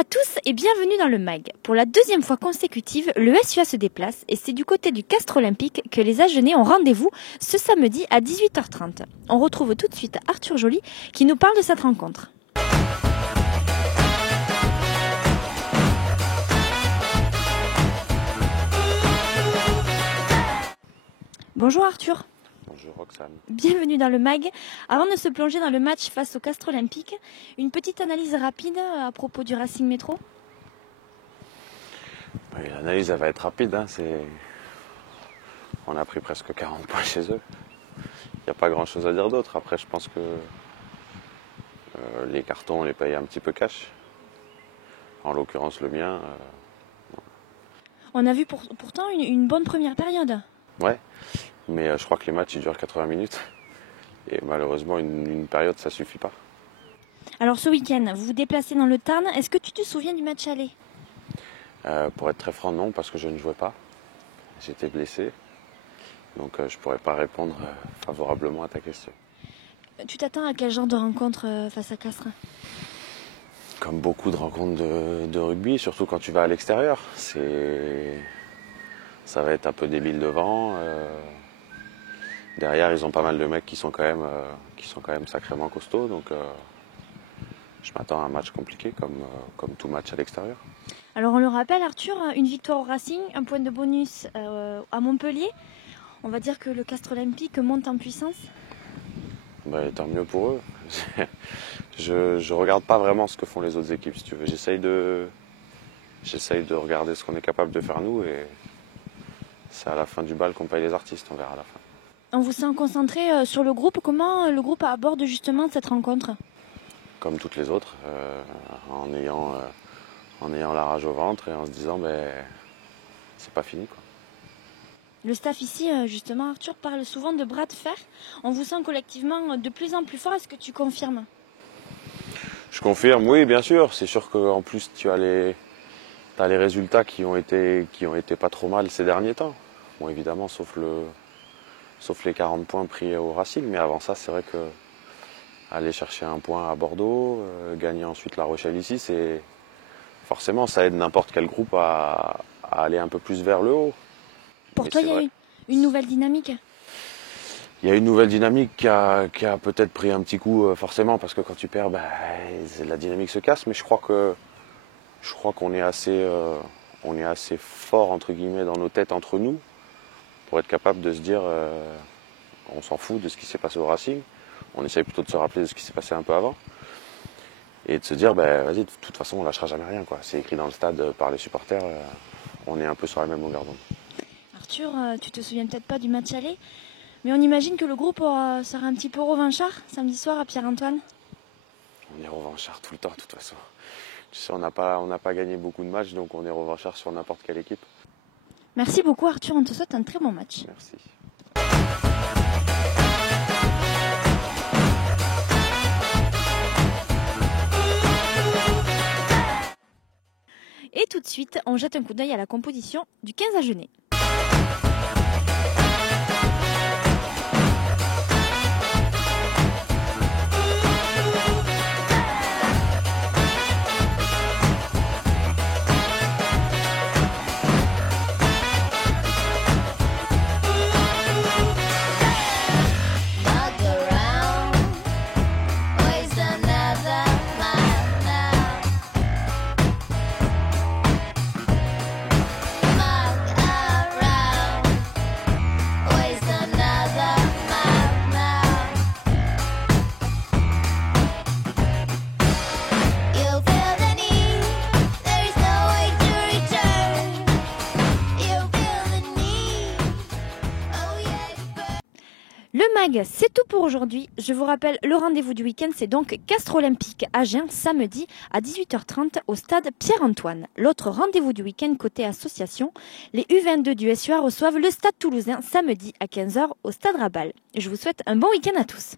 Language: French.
à tous et bienvenue dans le MAG. Pour la deuxième fois consécutive, le SUA se déplace et c'est du côté du Castres Olympique que les Agenais ont rendez-vous ce samedi à 18h30. On retrouve tout de suite Arthur Joly qui nous parle de cette rencontre. Bonjour Arthur. Bonjour Roxane. Bienvenue dans le MAG. Avant de se plonger dans le match face au Castres Olympique, une petite analyse rapide à propos du Racing Métro. Oui, l'analyse elle va être rapide. On a pris presque 40 points chez eux. Il n'y a pas grand chose à dire d'autre. Après, je pense que les cartons, on les paye un petit peu cash. En l'occurrence, le mien. On a vu pourtant une bonne première période. Ouais, mais je crois que les matchs ils durent 80 minutes. Et malheureusement, une période, ça suffit pas. Alors ce week-end, vous vous déplacez dans le Tarn. Est-ce que tu te souviens du match aller ? Pour être très franc, non, parce que je ne jouais pas. J'étais blessé. Donc je ne pourrais pas répondre favorablement à ta question. Tu t'attends à quel genre de rencontre face à Castres ? Comme beaucoup de rencontres de rugby, surtout quand tu vas à l'extérieur. Ça va être un peu débile devant. Derrière, ils ont pas mal de mecs qui sont quand même sacrément costauds. Donc je m'attends à un match compliqué comme tout match à l'extérieur. Alors on le rappelle Arthur, une victoire au Racing, un point de bonus à Montpellier. On va dire que le Castres Olympique monte en puissance. Tant mieux pour eux. Je regarde pas vraiment ce que font les autres équipes, si tu veux. J'essaye de regarder ce qu'on est capable de faire nous et c'est à la fin du bal qu'on paye les artistes, on verra à la fin. On vous sent concentré sur le groupe. Comment le groupe aborde justement cette rencontre ? Comme toutes les autres, en ayant la rage au ventre et en se disant c'est pas fini quoi. Le staff ici, justement, Arthur, parle souvent de bras de fer. On vous sent collectivement de plus en plus fort. Est-ce que tu confirmes ? Je confirme, oui, bien sûr. C'est sûr qu'en plus, tu as les résultats qui ont été pas trop mal ces derniers temps. Bon, évidemment, sauf les 40 points pris au Racing. Mais avant ça, c'est vrai que aller chercher un point à Bordeaux, gagner ensuite La Rochelle ici, forcément, ça aide n'importe quel groupe à aller un peu plus vers le haut. Pour toi, il y a une nouvelle dynamique ? Il y a une nouvelle dynamique qui a peut-être pris un petit coup, forcément, parce que quand tu perds, la dynamique se casse. Mais je crois qu'on est assez fort, entre guillemets, dans nos têtes entre nous, pour être capable de se dire, on s'en fout de ce qui s'est passé au Racing. On essaye plutôt de se rappeler de ce qui s'est passé un peu avant. Et de se dire, vas-y, de toute façon, on lâchera jamais rien, quoi. C'est écrit dans le stade par les supporters, on est un peu sur la même longueur d'onde. Arthur, tu te souviens peut-être pas du match aller, mais on imagine que le groupe sera un petit peu revanchard samedi soir à Pierre-Antoine. On est revanchard tout le temps, de toute façon. Tu sais, on n'a pas gagné beaucoup de matchs, donc on est revanchard sur n'importe quelle équipe. Merci beaucoup Arthur, on te souhaite un très bon match. Merci. Et tout de suite, on jette un coup d'œil à la composition du 15 Agenais. Le MAG, c'est tout pour aujourd'hui. Je vous rappelle, le rendez-vous du week-end, c'est donc Castres Olympique Agen, samedi à 18h30 au stade Pierre-Antoine. L'autre rendez-vous du week-end côté association, les U22 du SUA reçoivent le stade toulousain samedi à 15h au stade Rabal. Je vous souhaite un bon week-end à tous.